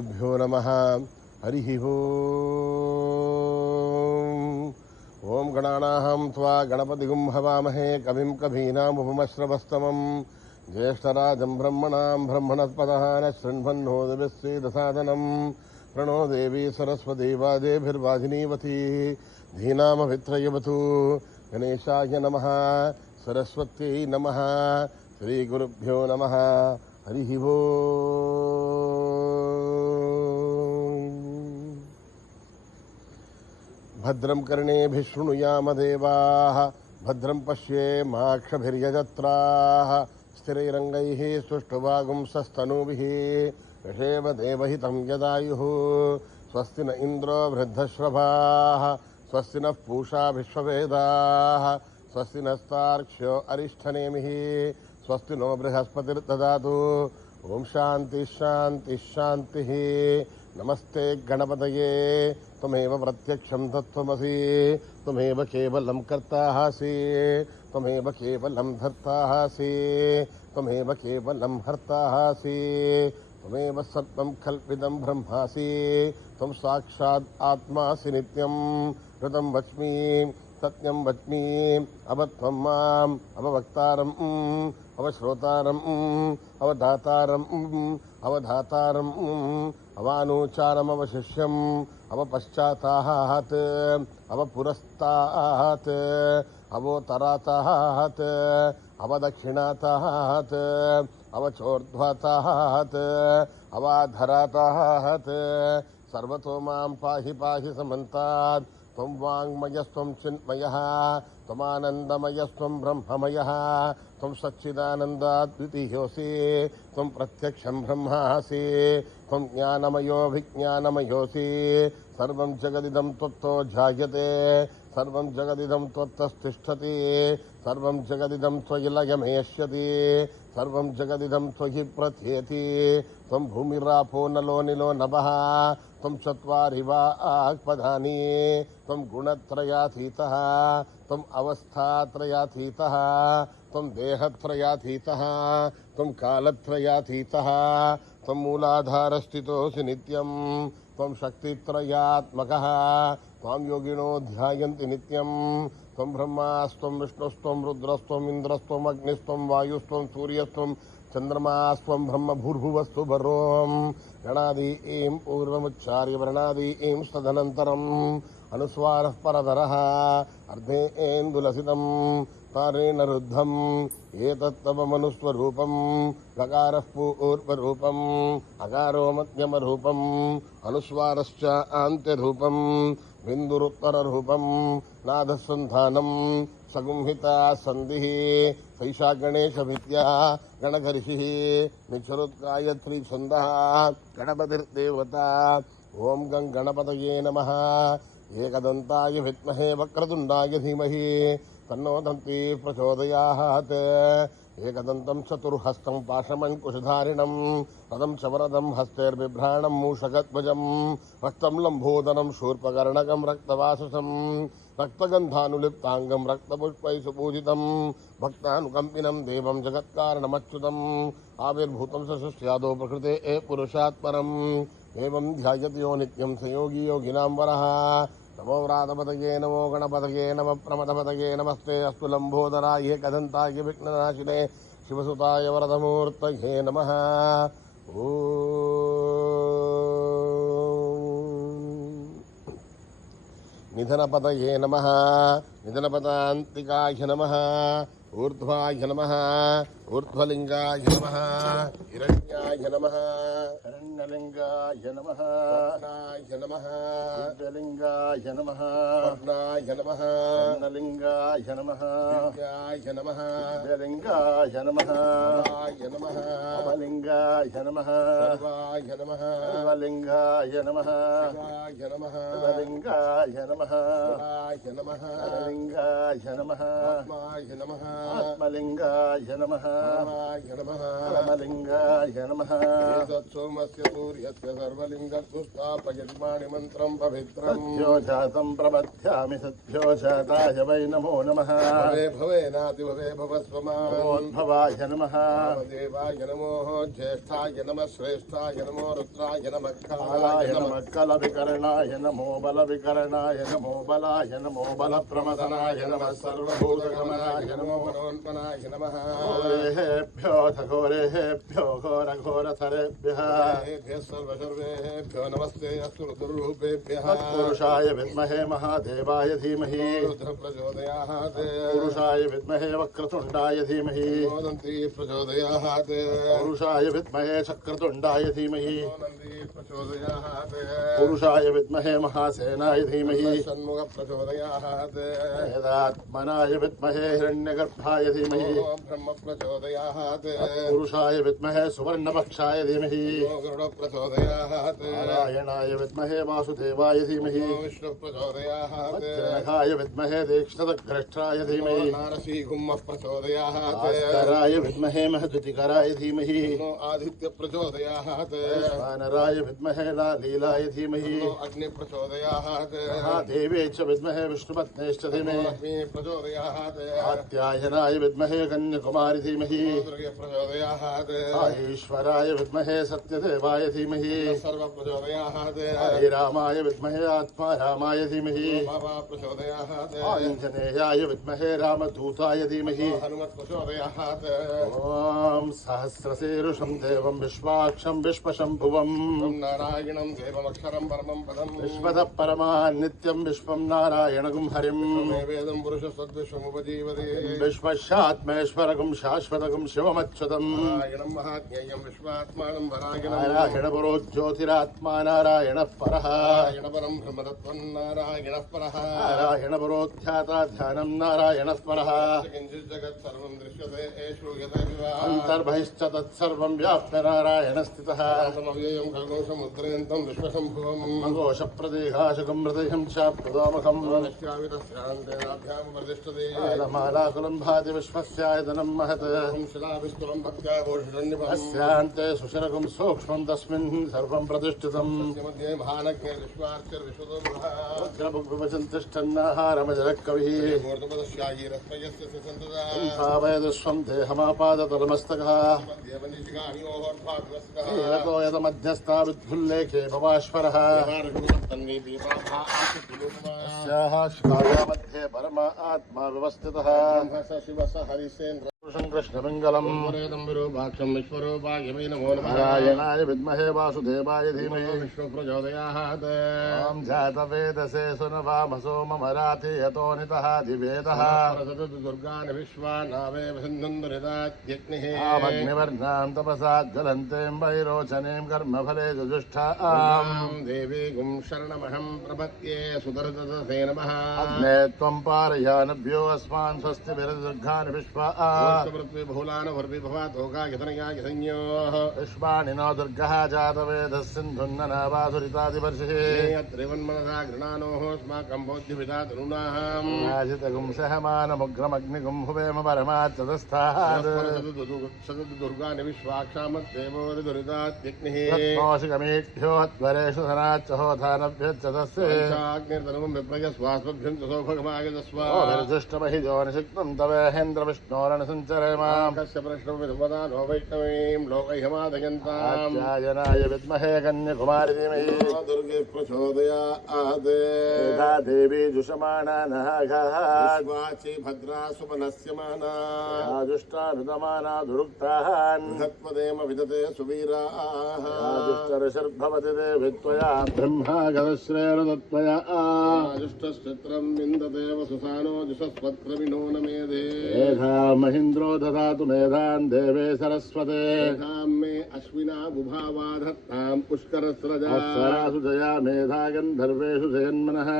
श्रीगुरुभ्यो नमः। हरिः ओम गणानाहं त्वा गणपतिगुं हवामहे कविं कवीनामुपमश्रवस्तमं ज्येष्ठराजं ब्रह्मणां ब्रह्मणस्पदः न शृण्वन्नोदिभिस्सीदसादनं प्रणो देवी सरस्वती वाजेभिर्वाजिनीवती धीनामभित्रयवतु। गणेशाय नमः, सरस्वत्यै नमः, श्रीगुरुभ्यो नमः। हरिः ओम्। भद्रं कर्णेभिः शृणुयाम देवाः, भद्रं पश्येमाक्षभिर्यजत्राः, स्थिरैरङ्गैः सुष्ठुवागुंसस्तनूभिः यशेव देवहितं यदायुः। स्वस्ति न इन्द्रो वृद्धश्रवाः, स्वस्ति नः पूषा विश्ववेदाः, स्वस्ति नस्तार्क्ष्यो अरिष्ठनेमिः, स्वस्ति नो बृहस्पतिर्ददातु। ओम शांति शांति शांतिः। नमस्ते गणपतये, त्वमेव प्रत्यक्षं तत्त्वमसि, त्वमेव केवलं कर्तासि, त्वमेव केवलं धर्तासि, त्वमेव केवलं हर्तासि, त्वमेव सर्वं कल्पितं ब्रह्मासि, त्वं साक्षात् आत्मासि नित्यं। ऋतं वच्मि सत्यं वच्मि, अवत्वं माम् अववक्तारम् अवश्रोतारम् अवधातारम् अवधातारम् अवानूचारमवशिष्यम् अवपश्चातात् अवपुरस्तात् अवोतरातात् अवदक्षिणातात् अवचोर्ध्वातात् अवाधरातात् सर्वतो मां पाहि पाहि समन्तात्। त्वं वाङ्मयस्त्वं चिन्मयः, त्वमानन्दमयस्त्वं ब्रह्ममयः, त्वं सच्चिदानन्दाद्वितीयोऽसि, त्वं प्रत्यक्षं ब्रह्मासि, त्वं ज्ञानमयोऽभिज्ञानमयोऽसि। सर्वं जगदिदं त्वत्तो जायते, सर्वं जगदिदं त्वत्तस्तिष्ठति, सर्वं जगदिदं त्वयि लयमेष्यति, सर्वं जगदिदं त्वयि प्रथ्येति। त्वं भूमिरापो नलो निलो नभः, त्वं चत्वारि वाक्पदानि, त्वं गुणत्रयातीतः, त्वं अवस्थात्रयातीतः, त्वं देहत्रयातीतः, त्वं कालत्रयातीतः, त्वं मूलाधारस्थितोऽसि नित्यं, त्वं शक्तित्रयात्मकः, त्वां योगिनो ध्यायन्ति नित्यं। त्वं ब्रह्मास्त्वं विष्णुस्त्वं रुद्रस्त्वं इन्द्रस्त्वं अग्निस्त्वं वायुस्त्वं सूर्यस्त्वं चन्द्रमास्त्वं ब्रह्म भूर्भुवस्तु भरोम्। गणादीं पूर्वमुच्चार्य वर्णादीं तदनन्तरम् अनुस्वारः परतरः अर्धेन्दुलसितं तारेण रुद्धम् एतत्तव मनुस्वरूपम्। लकारः पूर्वरूपम्, अकारो मध्यमरूपम्, अनुस्वारश्च आन्त्यरूपम्, बिन्दुरुत्तररूपम्, नादसन्धानम्, सगुंहिता सन्धिः। सैषा गणेशविद्या गणकर्षिः निक्षरुत्गायत्री छन्दः गणपतिर्देवता। ओम गं गणपतये नमः। एकदन्ताय विद्महे वक्रतुण्डाय धीमहि तन्नो दन्ती प्रचोदयात्। एकदन्तं चतुर्हस्तं पाशमङ्कुशधारिणं रदं च वरदं हस्तैर्बिभ्राणं मूषकध्वजं रक्तं लम्बोदरं शूर्पकर्णकं रक्तवाससं रक्तगन्धानुलिप्ताङ्गं रक्तपुष्पैः सुपूजितं भक्तानुकम्पिनं देवं जगत्कारणमच्युतम् आविर्भूतं सशस्यादो प्रकृते पुरुषात् परम् एवं ध्यायति यो नित्यं स योगी योगिनां वरः। नमो व्रातपतये नमो गणपतये नमः प्रमदपतये नमस्ते अस्तु लम्बोदराय एकदन्ताय विघ्ननाशिने शिवसुताय वरदमूर्तये नमः। निधनपतये नमः निधनपदान्तिकाय नमः ऊर्ध्वाय नमः ऊर्ध्वलिंगाय नमः हिरण्याय नमः हिरण्यलिंगाय नमः वर्णाय नमः दिव्यलिंगाय नमः वर्णाय नमः वर्णलिंगाय नमः दिव्याय नमः दिव्यलिंगाय नमः सर्वाय नमः अमलिंगाय नमः सर्वाय नमः सर्वलिंगाय नमः शिवाय नमः सर्वलिंगाय नमः शिवाय नमः लिंगाय नमः आत्माय नमः ఆత్మలింగాయ నమః పరమలింగాయ నమః సోమస్య సూర్యస్య సర్వలింగస్థాపయతి మంత్రం పవిత్రం సత్యోజాతం ప్రబధ్యామి సత్యోజాతాయ వై నమో నమః భవే భవేనాతి భవే భవస్వమాన్భవాయ నమః దేవాయ నమో జ్యేష్ఠాయ నమ శ్రేష్ఠాయ నమో రుద్రాయ నమ కాలాయ నమః కల వికరణాయ నమో బల వికరణాయ నమో బలాయ నమో బల ప్రమదనాయ నమః సర్వభూతగమనాయ నమో మనోన్మనాయ నమః ఘోరేభ్యో ఘోరేభ్యో ఘోర ఘోరతరేభ్యः సర్వసర్వేభ్యో నమస్తే అస్తు రుద్రరూపేభ్యః పురుషాయ విద్మహే మహాదేవాయ ధీమహి రుద్ర ప్రచోదయాత్ పురుషాయ విద్మహే వక్రతుండాయ ధీమహి నంది ప్రచోదయాత్ పురుషాయ విద్మహే చక్రతుండాయ ధీమహి నంది ప్రచోదయాత్ పురుషాయ విద్మహే మహాసేనాయ ధీమహి షణ్ముఖ ప్రచోదయాత్ వేదాత్మనాయ విద్మహే హిరణ్యగర్భాయ ధీమహి బ్రహ్మ ప్రచోదయాత్ పురుషాయ విద్మహే సువర్ణపక్షాయ ధీమహి గరుడ ప్రచోదయాత్ నారాయణాయ విద్మహే వాసుదేవాయ ధీమహి విష్ణు ప్రచోదయాత్ వజ్రనఖాయ విద్మహే దీక్షితగ్రష్టాయ ధీమహి నారసింహ ప్రచోదయాత్ భాస్కరాయ విద్మహే మహద్యుతికరాయ ధీమహి ఆదిత్య ప్రచోదయాత్ వానరాయ విద్మహే లీలాయ ధీమహి అగ్ని ప్రచోదయాత్ మహాదేవే చ విద్మహే విష్ణుపత్నేశ్చ ధీమహి లక్ష్మీ ప్రచోదయాత్ కాత్యాయనాయ విద్మహే కన్యకుమారి ధీమహి దుర్గే ప్రచోదయాత్ ఈశ్వరాయ విద్మహే సత్యదేవాయ ధీమహి సర్వ ప్రచోదయాత్ శ్రీరామాయ విద్మహే ఆత్మారామాయ ధీమహి బాబా ప్రచోదయాత్ ఆంజనేయాయ విద్మహే రామదూతాయ ధీమహి హనుమత్ ప్రచోదయాత్ ఓం సహస్రశీరుషం దేవం విశ్వాక్షం విశ్వశంభువం నారాయణం దేవమక్షరం పరమం పదం విశ్వద పరమా నిత్యం విశ్వం నారాయణగుం హరిం వేదం పురుష సద్విశ్వముపజీవతి విశ్వశాత్మేశ్వరగుం శాశ్వతగుం శివమచ్యుతం నారాయణం మహాజ్ఞేయం విశ్వాత్మానం వరాయణం నారాయణ పరో జ్యోతిరాత్మా నారాయణ పరః నారాయణ పరం బ్రహ్మతత్వం నారాయణ పరః నారాయణ పరోధ్యాతా ధ్యానం నారాయణ పరః కించిత్ జగత్ సర్వం దృశ్యతే శ్రూయతే అంతర్బహిశ్చ తత్సర్వం వ్యాప్య నారాయణ స్థితః వివాహమవ్యయం ఖగోషముద్రయంతం విశ్వశంభువం ఘోష ప్రదేహాశకం హృదయం చాప్తదోముఖం నిత్యావితశ్రాంతేనాభ్యాం ప్రతిష్టతే మాలాకులం భాతి విశ్వస్యాయతనం మహత్ శిలాభిస్తులం భక్త్యా ఘోషణ్యపం అస్యాంతే సుశరకం సూక్ష్మం తస్మిన్ సర్వం ప్రతిష్ఠితం మధ్యే మహానజ్ఞే విశ్వార్చర్ విశ్వతో విభజన్ తిష్టన్నాహారమజల కవి మూర్ధపదశ్యాయీరస్మయస్య సంతదా భావయదుస్వం దేహమాపాదతలమస్తకः దేవనిషికానియోర్భాగ్వస్తః ఏలతో యతమధ్యస్థా విద్భుల్లేఖే భవాశ్వరः తన్వీ దీపాభా అస్యాః శ్రావ్యాमध्ये పరమ ఆత్మా వ్యవస్థితः శివ స హరిసేంద్ర పురుషం కృష్ణపింగళం విరూపాక్షం విశ్వరూపాయ వై నమో నమః నారాయణాయ విద్మహే వాసుదేవాయ ధీమహి విష్ణు ప్రచోదయాత్ ఓం జాతవేదసే సునవామసో మమరాతి యతో నితః దివేదః దుర్గాన్ విశ్వానావేవ సింధుందరిదాత్యగ్నిః ఆమగ్నివర్ణాం తపసా జ్వలంతేం వైరోచనేం కర్మఫలే జుష్టాం దేవీ గుం శరణమహం ప్రపత్యే సుదర్శతే నమః అగ్నే త్వం పారయానభ్యో అస్మాన్ స్వస్తి విరదుర్గాని విశ్వా పృథ్వీ బహుళాన వర్విభవాతోకాయతనయాయసంయోః విశ్వాని నో దుర్గः జాతవేదः సింధున్ననావాసురితాదివర్షిः త్రివన్మనసా గృణానోస్మాకం బోధ్యవిదాతనునాం రాజితగుం సహమానముగ్రమగ్నిగుం హువేమ పరమాచ్చదస్థాత్ దుర్గాని విశ్వాక్షామద్దేవోరి దురిదాత్యగ్నిః తత్మోషికమీఢ్యో హత్వరేషు ధనాచ్చహోధానభ్యచ్చదస్సే అగ్నిర్ధనం విప్రయ స్వాస్మభ్యం సౌభగమాగతస్వ ఓభిర్దృష్టమహిజో నిషిక్తం తవేహేంద్ర విష్ణోరణ సంచరేమాం కస్య ప్రశ్నం విద్వదానో వైష్ణవీం లోకైహమాదయంతాం ఆచార్యనాయ విద్మహే కన్యకుమారి ధీమహి దుర్గే ప్రచోదయాత్ ఏకా దేవీ జుషమానా నహాఘః వాచి భద్రా సుమనస్యమానా దుష్టానుతమానా దురుక్తాన్ బృహత్పదేమ విదతే సువీరాః దుష్టరిషర్భవతి దేవి త్వయా బ్రహ్మాగతశ్రేణుతత్వయా దుష్టశ్చిత్రం విందతే వసుసానో జుషస్వత్రవినో నమేధే ఏఘా మహింద్ర इंद्रो ददातु मेधान् देवे सरस्वते मे अश्विना बुभावाधत्तां पुष्करस्रजा अप्सरासु जया मेधा गन्धर्वेषु जयन्मनः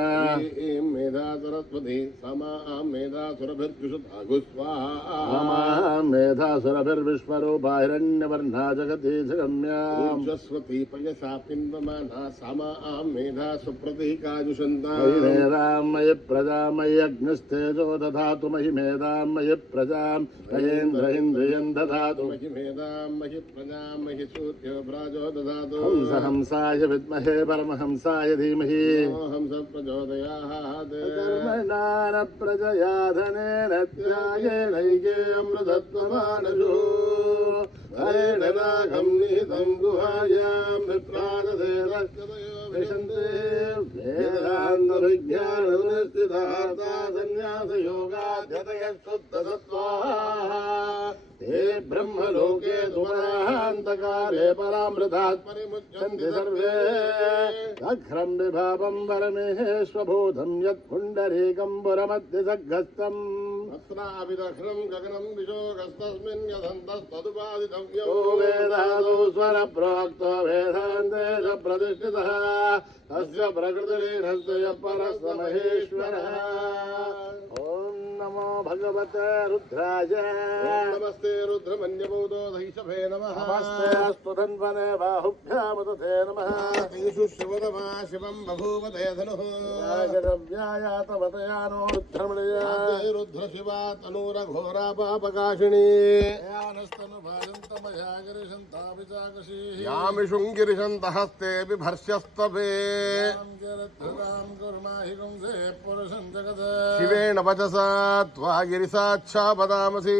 मेधा सरस्वती समां मेधा सुरभिर्जुषुतागुस्वाहा समां मेधा सुरभिर्विश्वरूपा हिरण्यवर्णा जगति जगम्या सरस्वती पयसा पिन्वमाना समां मेधा सुप्रतीकाजुषन्ता मयि मेधां मयि प्रजा मयि अग्निस्तेजो दधातु मयि मेधां मयि प्रजां मयेन्द्र इन्द्रियं दधातु महि मेधां महि प्रजां महि सूर्यो प्राजो ददातु हंस हंसाय विद्महे परमहंसाय धीमहि हंस प्रचोदयात् कर्मणान प्रजया धनेन त्यागेनैके अमृतत्वमानजो हरेण राघं निहितं गुहायां विप्राणधेरक्षतयो वेदान्तविज्ञाननिश्चितार्था सन्न्यासयोगाध्यतयः शुद्धसत्त्वाः ते ब्रह्मलोके सुमनान्तकाले परामृतात् परिमुच्यन्ति सर्वे अघ्रं विभावं परमेश्वभूतं यत्पुण्डरीकं पुरमध्यसग्गस्तम् अत्राविदघ्रं गगनं विशोकस्तस्मिन् यदन्तस्तदुपादितव्यो वेदादौ स्वरप्रोक्तो वेदान्तेश प्रतिष्ठितः तस्य प्रकृतिरीनस्य परस्य महेश्वरः ॐ नमो भगवते रुद्राय नमस्ते रुद्रमन्यबोधो धैषभे नमः नमस्ते अस्तु धन्वने बाहुभ्यामुदते नमः तेषु शिवतमा शिवं बभूव ते धनुः व्यायातवतयानो रुद्रमणया रुद्रशिवा तनूरघोरा पापकाशिनी यानस्तनुभाजन्तमया गिरिशन्ताभिचाकशीः यामि शृङ्गिरिशन्तः हस्ते बिभर्ष्यस्तभे पुरुषं जगत् शिवेण वचसा त्वा गिरिसाच्छापदामसि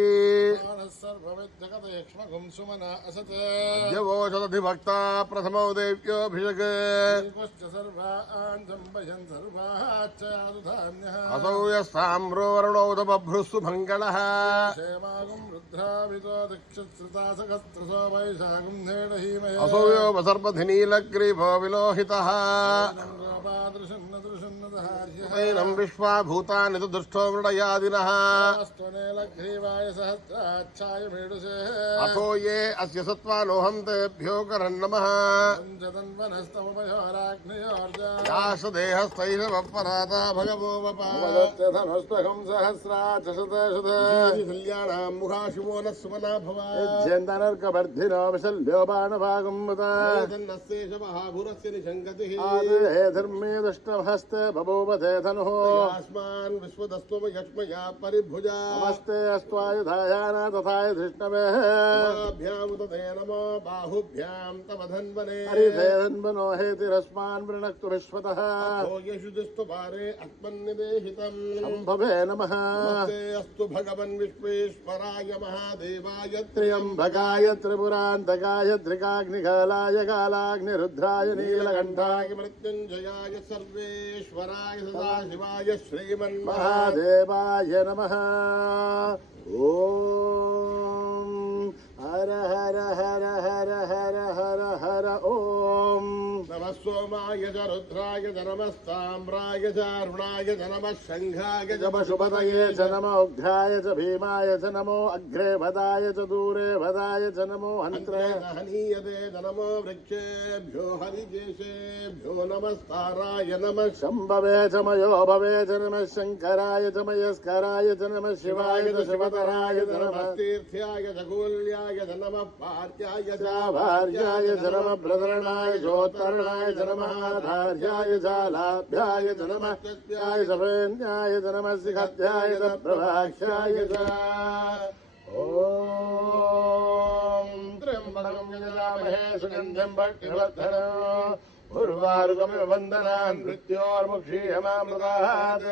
सर्वविद्जगदेक्ष्मगुं सुमना असते यवोषधधिभक्ता प्रथमो देव्योऽभिषक् सर्वान् सम्भयन् सर्वाच्चयादुधान्यः असौ यस्ताम्रो वरुणोद बभ्रुस्सु भङ्गणः क्षेमागुं रुद्राभितो दक्षश्रुता सहस्रसो वैशाखं नेडहीमहे असौ यो सर्पधिनीलग्रीभो विलोहितः तैनं विश्वा भूतानि तु दुष्टो मृडयादिनः स्तनेलग्रीवाय सहस्राच्छाय मेडुषे अथो ये अस्य सत्त्वानोऽहं तेभ्यो करन् नमः यास देहस्तैषवपराता भगवो वपाहस्तकं सहस्राचशतशतल्याणां मुखाशिवो न सुमना भवानर्कवर्धिनो विशल्यो बाणभागं महाभुरस्य निशङ्गतिः धर्मे दुष्टहस्ते बभूव ते धनुः अस्मान् विश्वदस्त्वम यक्ष्मया परिभुजा नमस्ते अस्त्वायुधायाना तथाय धृष्णवेः भ्यां तते नमो बाहुभ्यां तव धन्वने हरिते धन्वनो हेतिरस्मान् वृणक्तु विश्वतः येषु दुष्टपारे आत्मन्निदेहितम् शम्भवे नमः नमस्ते अस्तु भगवन् विश्वेश्वराय महादेवाय त्र्यम्बकाय त्रिपुरान्तकाय त्रिकाग्निकालाय कालाग्निरुद्राय नीलकण्ठाय मृत्युञ्जयाय सर्वेश्वराय सदाशिवाय श्रीमन्महादेवाय नमः ॐ हर हर हर हर हर हर हर ॐ नमः सोमाय च रुद्राय च नमः साम्राय च अरुणाय च नमः शङ्खाय च शुभदये च नमो उग्राय च भीमाय च नमो अग्रे भदाय च दूरे भदाय च नमो हन्त्रे हनीयते च नमो वृक्षेभ्यो हरिकेशेभ्यो नमस्ताराय नमः शम्भवे च मयो भवे च नमः शङ्कराय च मयस्कराय च नमः शिवाय च शिवतराय च नमः तीर्थ्याय च कूल्याय च नमः पार्याय च भार्याय च नमः प्रधरणाय ज्योतरणाय च नमः धार्याय च लाभ्याय च नमः त्याय च वेण्याय च नमः शिखत्याय च प्रभाष्याय च ॐ त्र्यम्बकं यजामहे सुगन्धिं पुष्टिवर्धनम् उर्वारुकमिव वन्दनान् मृत्योर्मुक्षीयमामृतात्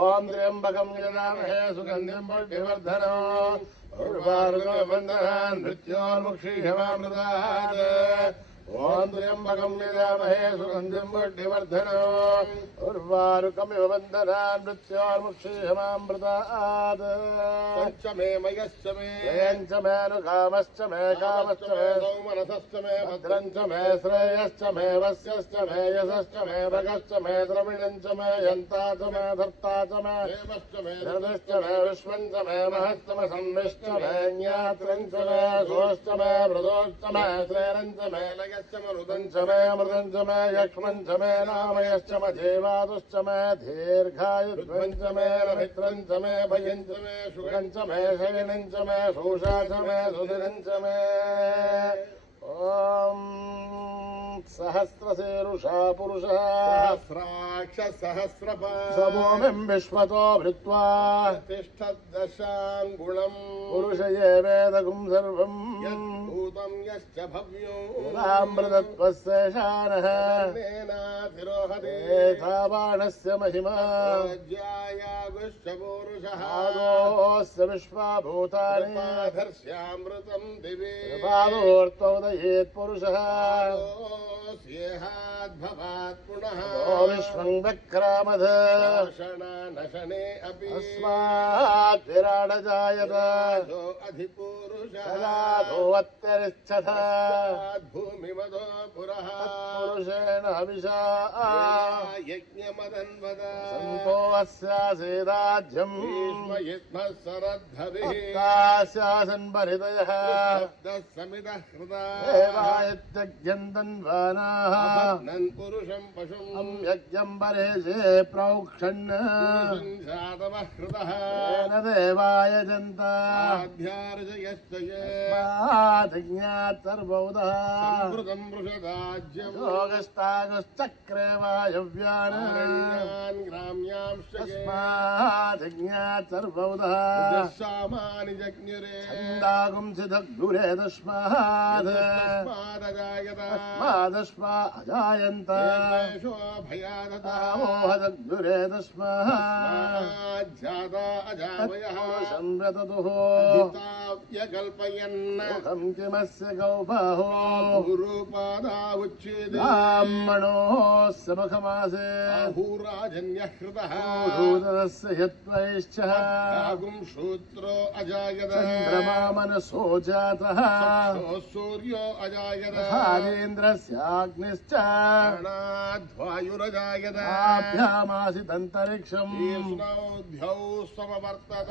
ॐ त्र्यम्बकं यजामहे सुगन्धिं पुष्टिवर्धनम् उर्वारुकमिव वन्दनान् मृत्योर्मुक्षीयमामृतात् ఓం త్ర్యంబకం యజామహే సుగంధిం పుష్టివర్ధనం ఉర్వారుకమివ బంధనాన్ మృత్యోర్ముక్షీయమామృతాత్ పంచమే మయశ్చ మే జయంచ మే అనుకామశ్చ మే కామశ్చ మే సౌమనసశ్చ మే భద్రం చ మే శ్రేయశ్చ మే వస్యశ్చ మే యశశ్చ మే భగశ్చ మే ద్రవిణం చ మే యంతా చ మే ధర్తా చ మే దేవశ్చ మే నిర్దిశ్చ మే విశ్వం చ మే మహశ్చ మే సంవిశ్చ మే జ్ఞాత్రం చ మే సోశ్చ మే మృదోశ్చ మే శ్రేరం చ మే లయశ్చ మరుదం च मे अमृतं च मे यक्ष्मं च मे नामयश्च मे देवादुश्च मे दीर्घायुध्वं च मे रमित्रं च मे भयं च मे सुखं च मे शयनं च मे शोषा च मे सुदिनं च मे ॐ सहस्रशीर्षा पुरुषः सहस्राक्ष सहस्रपाद समोमिं विश्वतो भृत्वा तिष्ठद्दशाङ्गुणम् पुरुष ये वेदगुं सर्वम् यद्भूतं यश्च भव्यो रामृतत्वस्यशानः नेनातिरोहते एता बाणस्य महिमा ज्यायागुश्च पूरुषः आदोऽस्य विश्वाभूतानि धर्ष्यामृतं दिवे पादोर्त्वोदयेत् पुरुषः स्येहाद्भवात् पुनः ओ विश्वं वक्रामध नशने अपि अस्मात् विराडजायत अधिपुरुषः तदाधोऽत्यरिच्छथ भूमिमदो पुरः पुरुषेण हविषा यज्ञमदन्वद सन्तो अस्यासीदाज्यम् भीष्मयुध्मः सरद्धभिः तास्यासन् परितयः समिदः हृदा देवायत्यज्ञन्दन्वानाः नन् पुरुषं पशुम् यज्ञम् परेशे प्रौक्षन् जातवः हृदः येन देवायजन्त आध्यार्जयश्च ये मादिज्ञात् सर्वौदः संवृतं वृषदाज्यम् योगस्तागश्चक्रे वायव्यान् अरण्यान् ग्राम्यांश्च ये तस्मादिज्ञात् सर्वौदः सामानि जज्ञुरे छन्दागुंसिदग्धुरे तस्मात् तस्मादजायत तस्मादस्मा अजायन्त एतेषु भयादता मोहदग्धुरे तस्मात् जाता अजावयः संव्रततुः हिताव्यकल्पयन् मुखं किमस्य गौबाहो गुरुपादा उच्येते ब्राह्मणोऽस्य मुखमासीत् आहूराजन्यहृतः भूतदस्य यत्त्वैश्च रागुं शूद्रो अजायत चन्द्रमा मनसो जातः सूर्यो अजायत आदेन्द्रस्याग्निश्च प्राणाद्वायुरजायत आभ्यामासिदन्तरिक्षम् कृष्णौद्यौ समवर्तत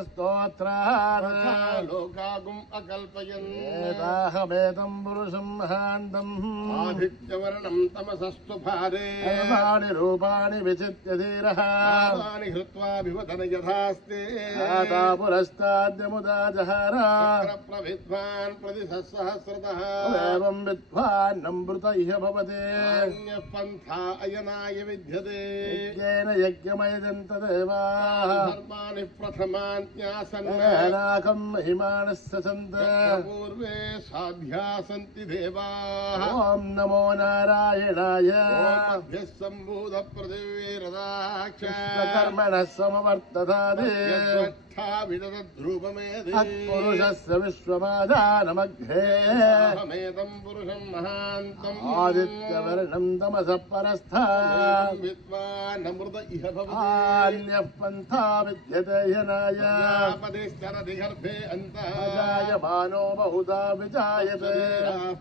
स्तोत्रात् लोकागुम् अकल्पयन् एताहमेतं पुरुषं महान्तम् आदित्यवर्णं तमसस्तु भारे सर्वाणि रूपाणि विचित्य धीरः पादानि हृत्वा विवदन यथास्ते आता पुरस्ताद्यमुदा जहार प्रविद्वान् प्रतिसहस्रतः एवं विद्वान्नमृत इह भवति अन्यः पन्था अयनाय विद्यते यज्ञेन यज्ञमयजन्त देवाः धर्माणि प्रथमान् न्यासन् नाकं महिमानस्य सन्त पूर्वे साध्या सन्ति देवाः ॐ नमो नारायणाय मध्यः सम्भूत पृथिवीरदाक्ष कर्मणः समवर्ततादि विदध्रुवमेधि तत्पुरुषस्य विश्वमादानमघ्रे अहमेदं पुरुषं महान्तम् आदित्यवर्णं तमसः परस्थात् विद्वानमृत इह भवति अन्यः पन्था विद्यते ह्यनाय पदिश्चरति गर्भे अन्तः अजायमानो बहुधा विजायते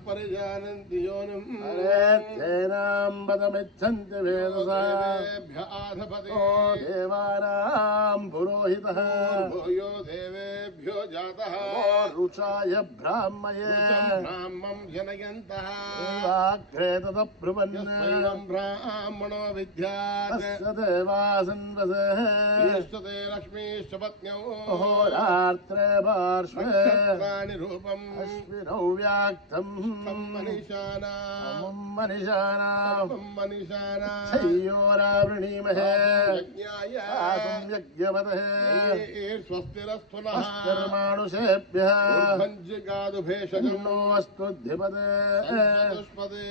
परिजानन्ति योनिम् अरेत्येनां पदमिच्छन्ति वेदसा देवेभ्य आधपते ओ देवानां पुरोहितः भूयो देवेभ्यो जातः ओ रुचाय ब्राह्मये ब्राह्मं जनयन्तः देवाग्रे तदब्रुवन् यस्मैनं ब्राह्मणो विद्यात् तस्य देवासन्वसेः ईष्टते लक्ष्मीश्च पत्न्यौ अहोरात्रे पार्श्वे नक्षत्राणि रूपम् अश्विनौ व्याक्तम् मनीषाना मनिषाणाम् मनीषाना शय्योरावृणीमहे यज्ञाय आसं यज्ञवतः स्वस्तिरस्तुनः कर्माणुषेभ्यः भञ्जिकादुभेषजम् नो अस्तुधिपते चतुष्पदे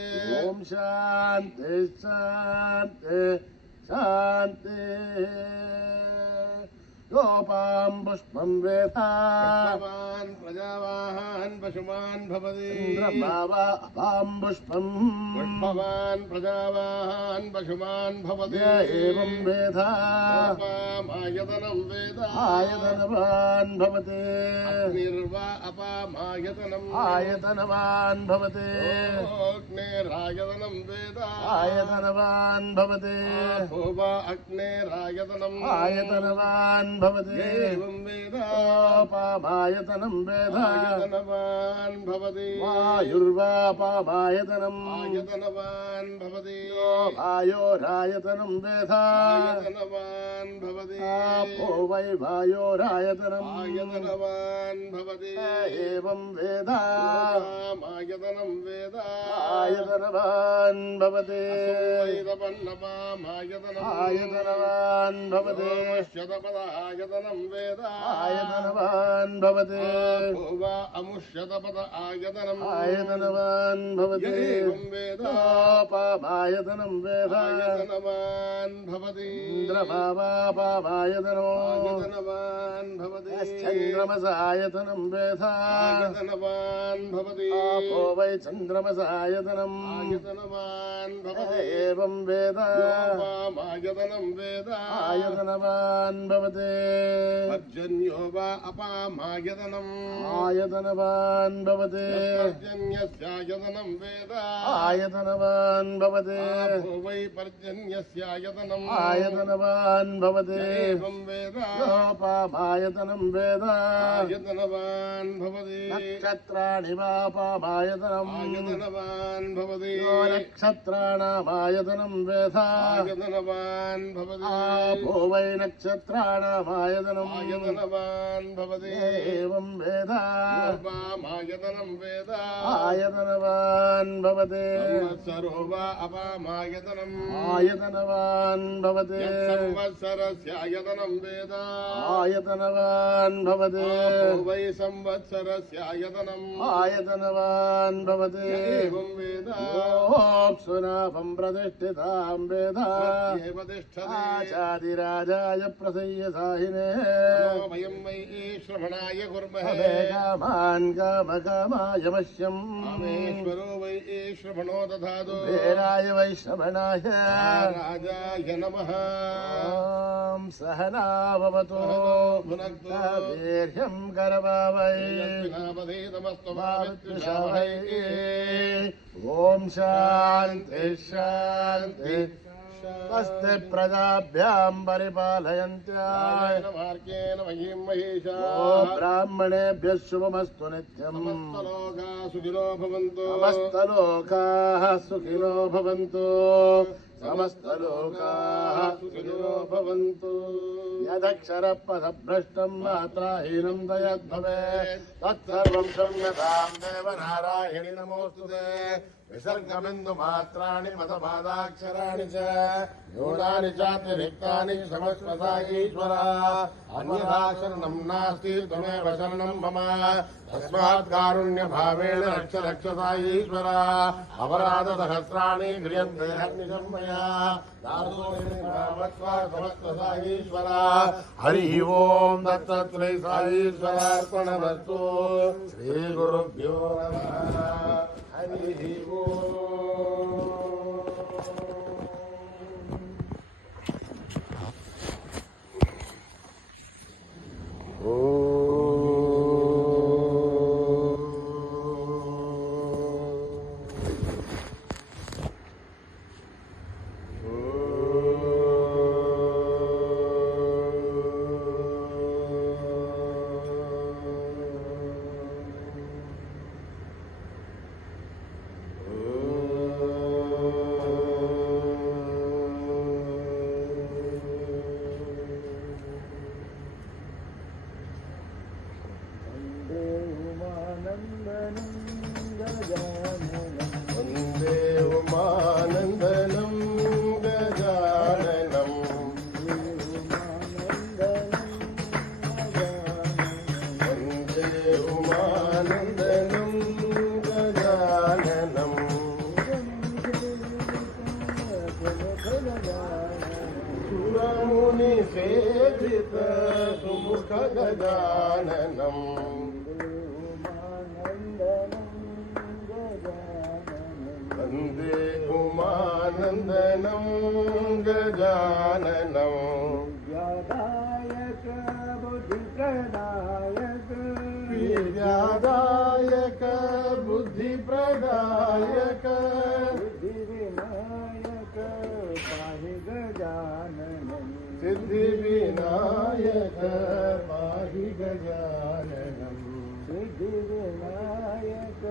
ॐ शान्ति शान्ति शान्ति योपां पुष्पं वेद भवान् प्रजावाहान् पशुमान् भवति चन्द्रभावा अपां पुष्पं भवान् प्रजावाहान् पशुमान् भवति एवं वेद अपामायतनं वेद आयतनवान् भवति निर्वा अपामायतनम् आयतनवान् भवति अग्नेरायतनं वेद आयतनवान् भवति भोवा अग्नेरायतनम् आयतनवान् भवति एवं वेद पामायतनं वेद आयतनवान् भवति वायुर्वापामायतनम् आयतनवान् भवति वायोरायतनं वेद आयतनवान् भवति आपो वै वायोरायतनम् आयतनवान् भवति एवं वेद आयतनं वेद आयतनवान् भवति वैदपन्नपामायतनम् आयतनवान् भवति शतपदायतनं वेद आयतनवान् भवति भुवा अमुष्यतपद आयतनम् आयतनवान् भवति एवं वेद पामायतनं वेद आयतनवान् भवति इन्द्रभावापामायतनो आयतनवान् भवति चन्द्रमसायतनं वेद आयतनवान् भवति आपो वै चन्द्रमसायतनम् आयतनवान् भवति एवं वेद योपामायतनं वेद आयतनवान् भवति पर्जन्यो वा अपामायतनम् आयतनवान् भवति पर्जन्यस्यायतनं वेद आयतनवान् भवति भो वै पर्जन्यस्यायतनम् आयतनवान् भवति एवं वेद योपामायतनं वेद आयतनवान् भवति नक्षत्राणि वापामायतनम् आयतनवान् भवति यो नक्षत्राणामायतनं वेद आयतनवान् भवति आपो वै नक्षत्राणामायतनम् आयतनवान् भवति एवं वेद योपामायतनं वेद आयतनवान् भवति संवत्सरो वा अपामायतनम् आयतनवान् भवति संवत्सरस्यायतनं वेद आयतनवान् भवति आपो वै संवत्सरस्यायतनम् आयतनवान् भवति एवं वेद सुनाभं प्रतिष्ठितां वेद एव तिष्ठति आचादिराजाय प्रसय्य साहिने नमो वयं वै श्रवणाय कुर्महे कामान् कामकामायमश्यम् कामेश्वरो वै श्रवणो दधातु वीराय वैश्रवणाय राजाय नमः ॐ सहना भवतु भुनक्तु वीर्यं करवावै विनापधेतमस्तमाविद्विषावै ॐ शान्ति शान्ति स्वस्ति प्रजाभ्यां परिपालयन्त्याय मार्गेण महीं महिषा ॐ ब्राह्मणेभ्यः शुभमस्तु नित्यम् समस्तलोका सुखिनो भवन्तु समस्तलोकाः सुखिनो भवन्तु समस्तलोकाः सुखिनो भवन्तु यदक्षरपदभ्रष्टं मात्राहीनं दयद्भवेत् तत्सर्वं क्षम्यतां देवनारायणि नमोऽस्तुते विसर्गबिन्दुमात्राणि मदपादाक्षराणि च न्यूनानि चातिरिक्तानि क्षमस्व ईश्वर अन्यथा शरणं नास्ति त्वमेव शरणं मम तस्मात् कारुण्यभावेन रक्ष रक्षसा ईश्वर अपराधसहस्राणि क्रियन्ते हर्निशं मया समस्तसा ईश्वर हरि ओं दत्तत्रय ईश्वरार्पणमस्तु श्रीगुरुभ्यो नमः हरि सेवित सुमुख गजाननम् वन्दे उमानन्दनं गजाननम् विद्यादायक बुद्धिप्रदायक सिद्धिविनायक पाहि गजाननम् सिद्धिविनायक पाहि गजाननम् सिद्धिविनायक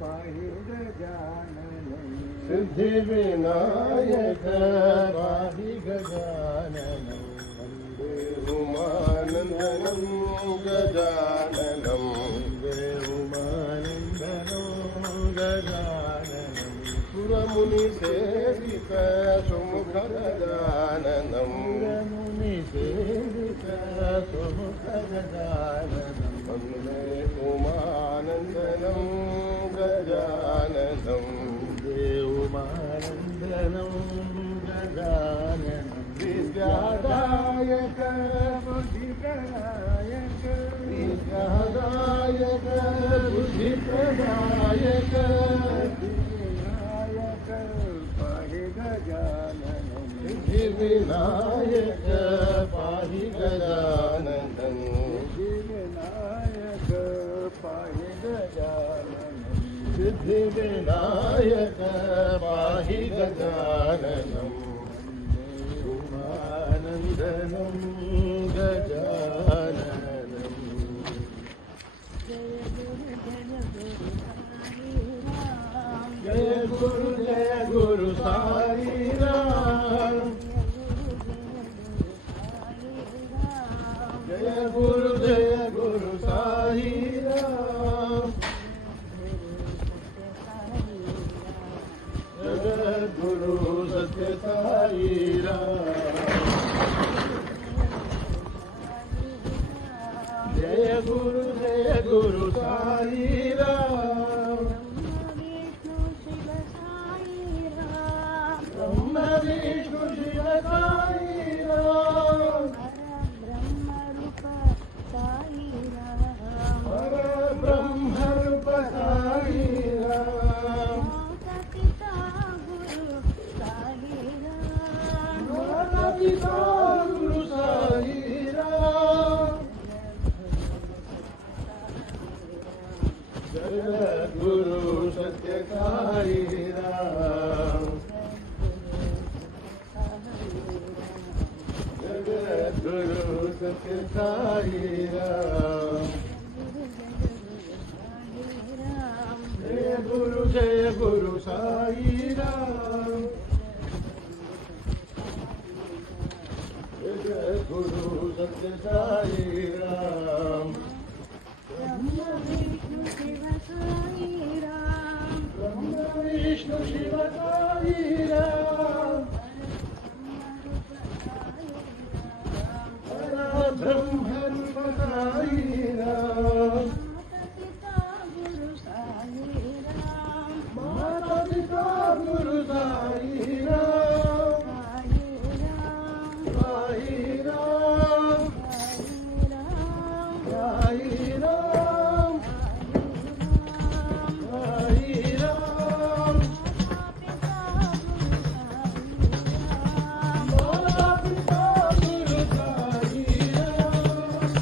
पाहि गजाननम् सिद्धिविनायक पाहि गजाननम् वन्दे उमानन्दनं गजाननं वन्दे उमानन्दनं गजाननं सुरमुनिसेवित सुमुख गजाननं सुरमुनिसेवित सुमुख गजाननं वन्दे उमानन्दनं गजाननं वन्दे उमानन्दनं गजाननं विद्यादायक बुद्धिप्रदायक विद्यादायक बुद्धिप्रदायक सिद्धिविनायक पाहि गजाननम् सिद्धिविनायक पाहि गजाननम् सिद्धिविनायक पाहि गजाननम् सिद्धिविनायक पाहि गजाननम् उमानन्दनं गजाननम् जय गुरु साई राम जय गुरु साई राम जगद्गुरु सत्य साई राम जय गुरु साई राम ब्रह्म विष्णु शिव साई राम हर ब्रह्म रूप साई राम माता पिता गुरु साई राम जगद्गुरु सत्य साई राम जगद्गुरु सत्य साई राम जय गुरु साई राम जगद्गुरु सत्य साई राम ब्रह्म विष्णु शिव साई राम हर ब्रह्म रूप साई राम माता पिता गुरु साई राम साई राम साई राम साई राम माता पिता गुरु साई राम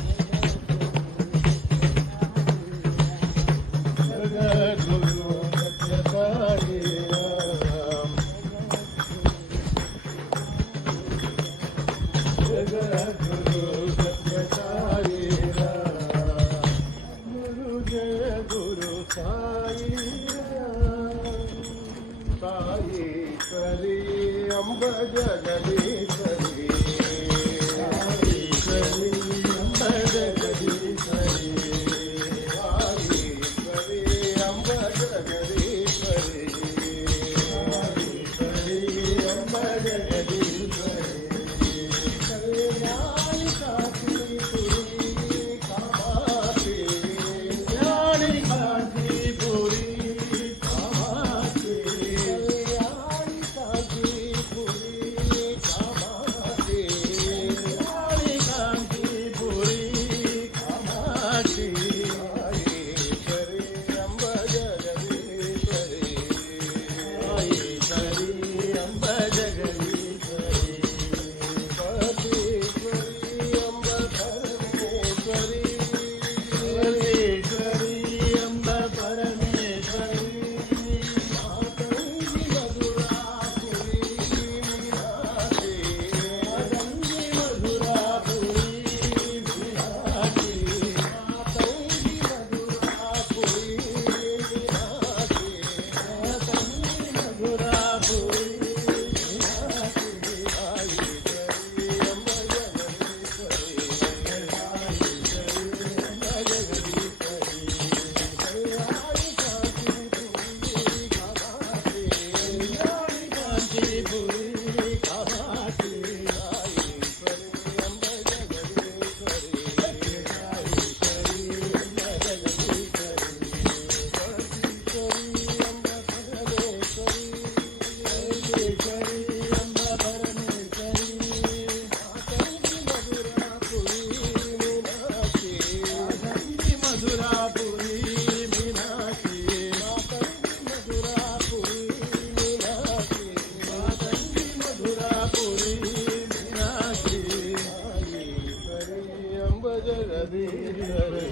जगदीश्वरी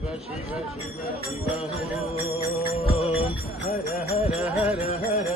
शिव शिव शिव शिव ओम हर हर हर हर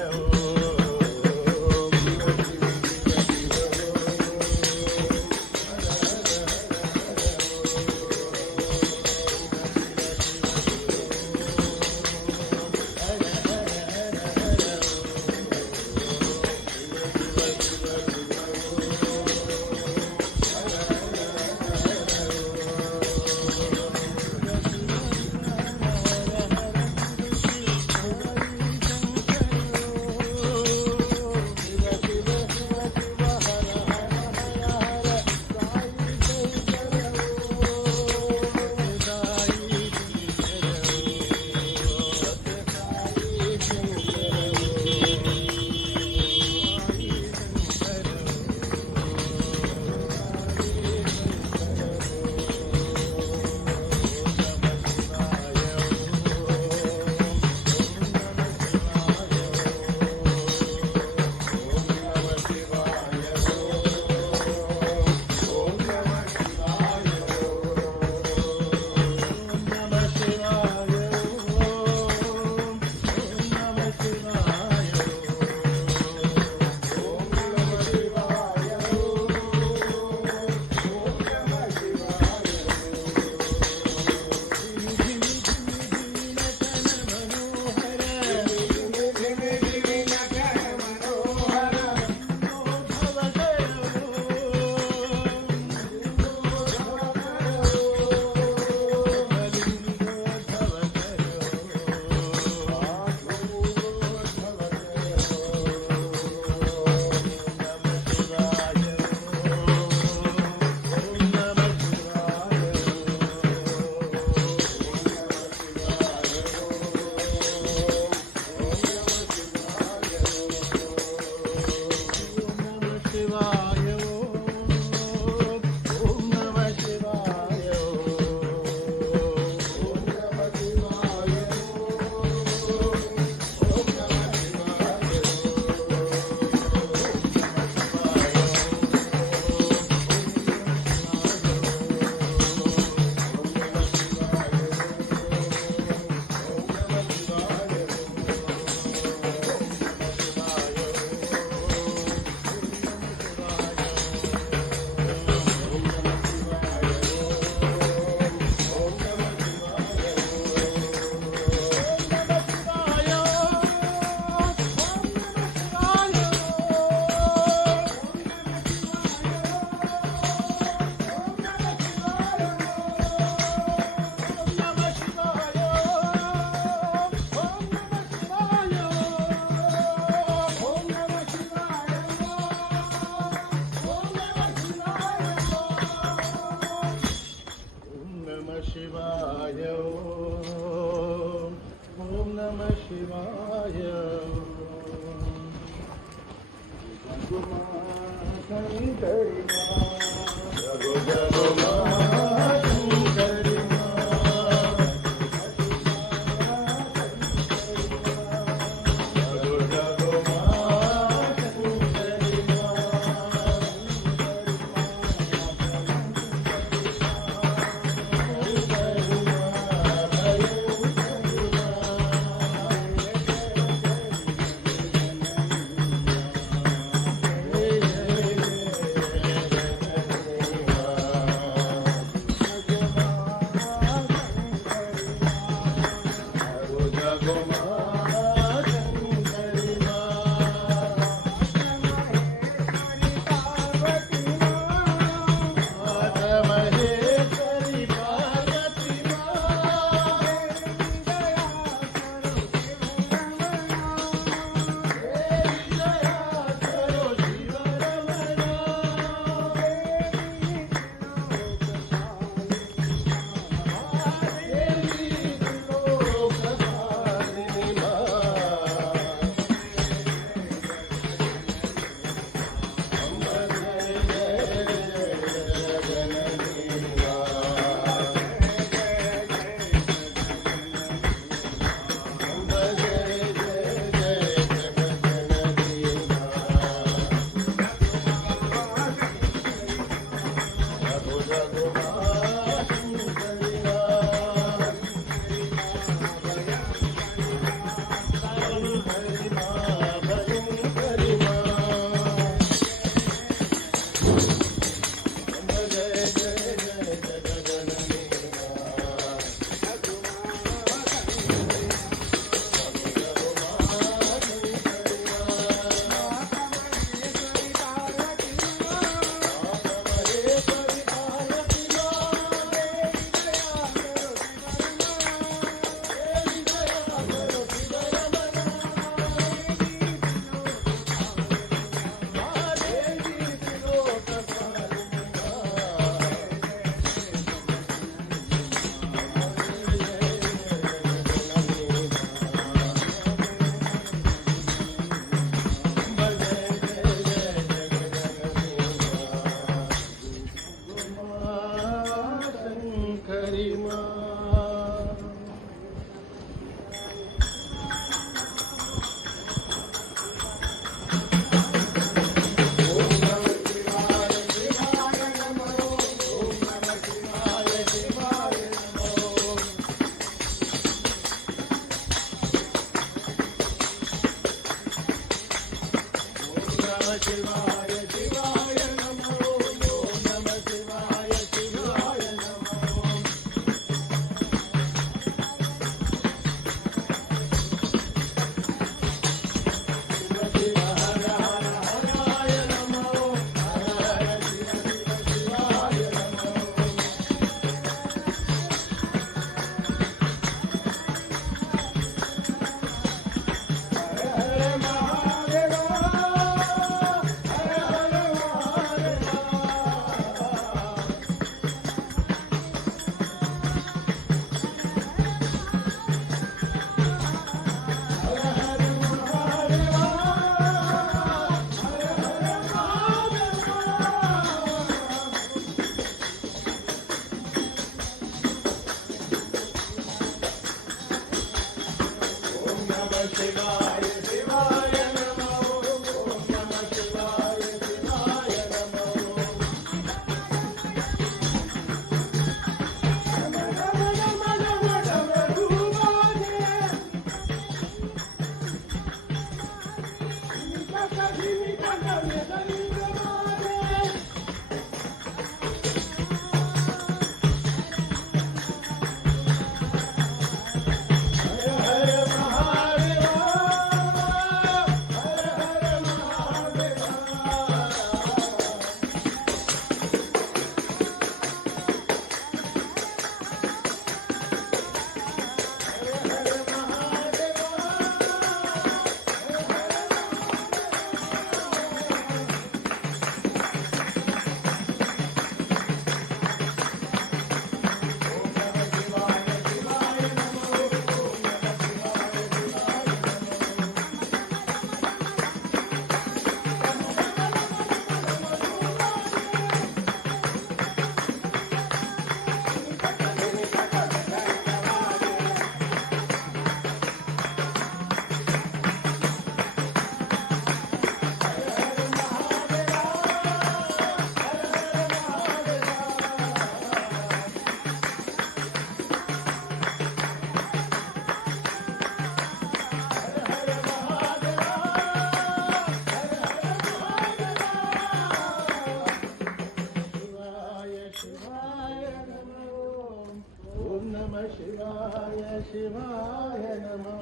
शिवाय शिवाय नमः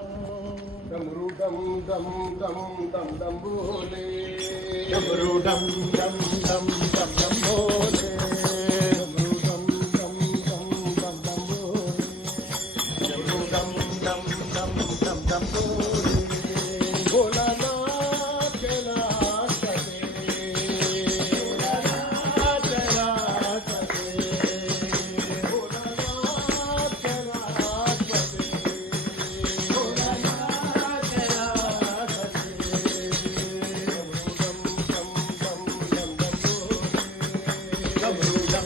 डमरू डम डम डम डम डम बोले डमरू डम डम डम डम डम बोले डमरू डम डम डम डम डम बोले डमरू डम डम डम डम डम बोले भोलानाथ कैलाश पते भोलानाथ कैलाश पते भोलानाथ कैलाश पते भोलानाथ कैलाश पते डमरू डम डम डम डम डम बोले डमरू डम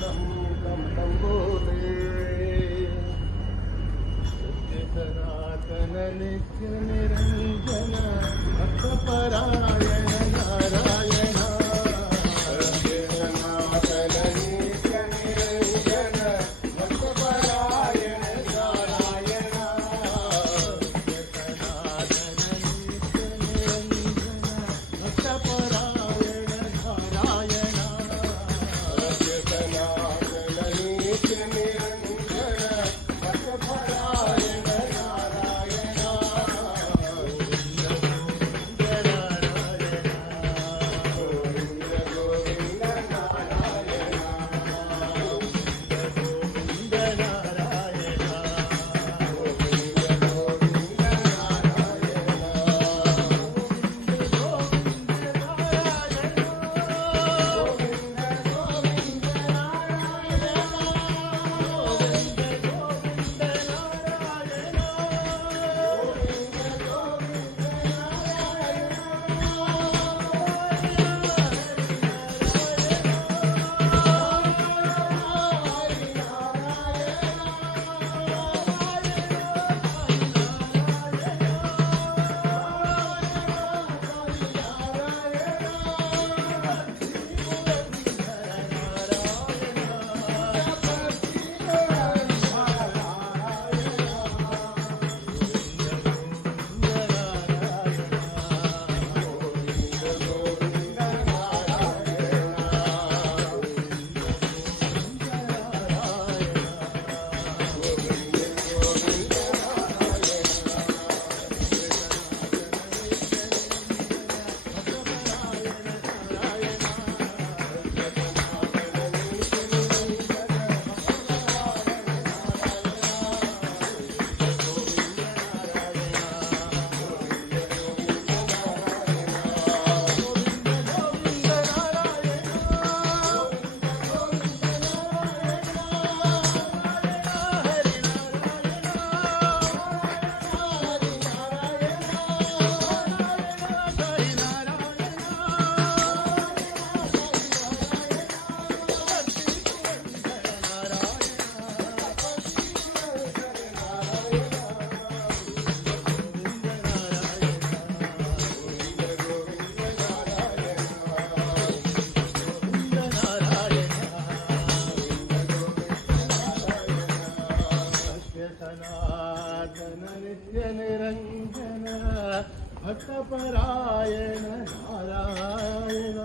डम डम डम बोले नित्य निरंजन भक्तपरायण नारायण सनातन नित्य निरंजन भक्तपरायण नारायण सनातन नित्य निरंजन भक्तपरायण नारायण सनातन नित्य निरंजन भक्तपरायण नारायण भक्तपरायण नारायण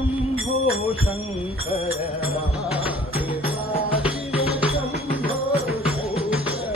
शंभो शंकर महादेवा शिव शंभो शंकर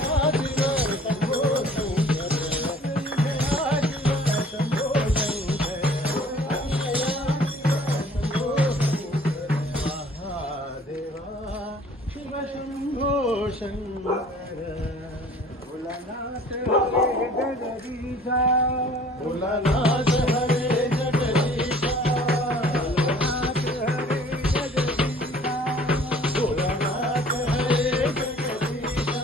महादेवा शिव शंभो शंकर महादेवा शिव शंभो भोलानाथ हरे जगदीशा भोलानाथ हरे जगदीशा भोलानाथ हरे जगदीशा भोलानाथ हरे जगदीशा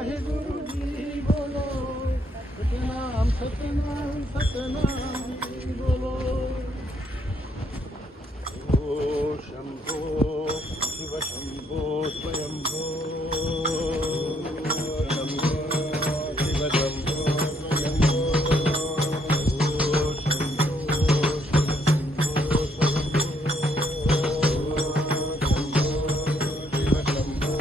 वाहेगुरु जी बोलो, सतनाम सतनाम सतनाम बोलो. ओ शंभो शिव शंभो स्वयंभो, शंभो शिव शंभो स्वयंभो, ओ शंभो शिव शंभो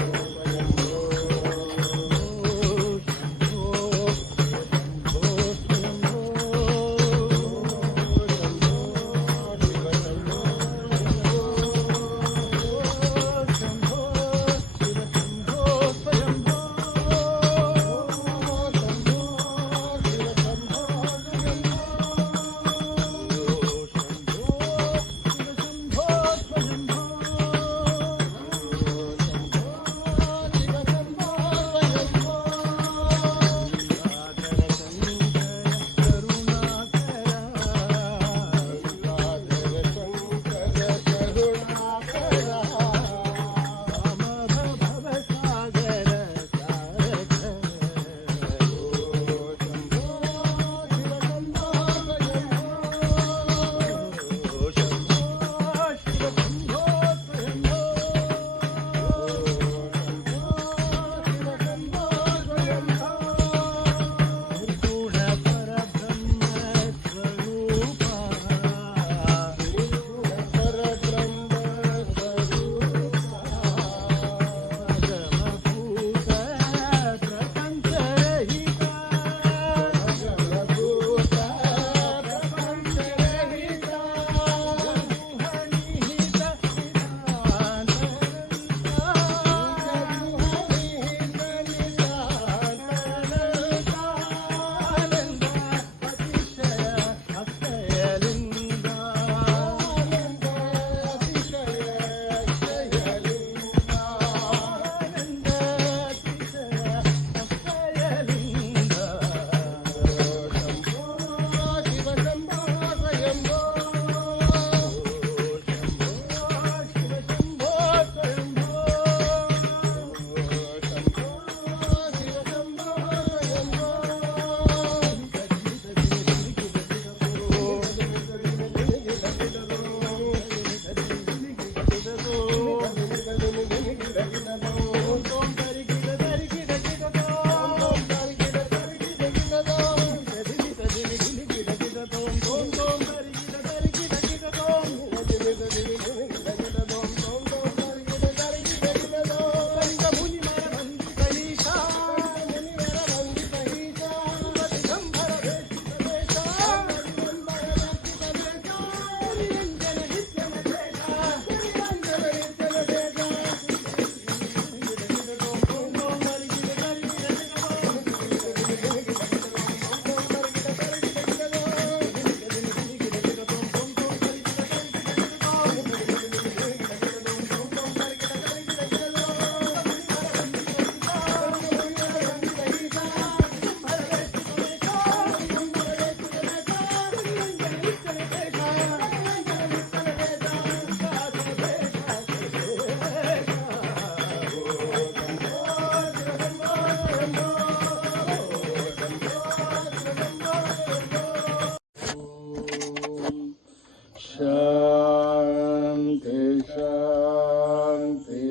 शांति शांति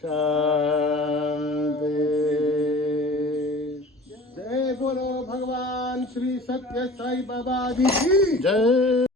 शांति. जय बोलो भगवान श्री सत्य साई बाबा जी की जय.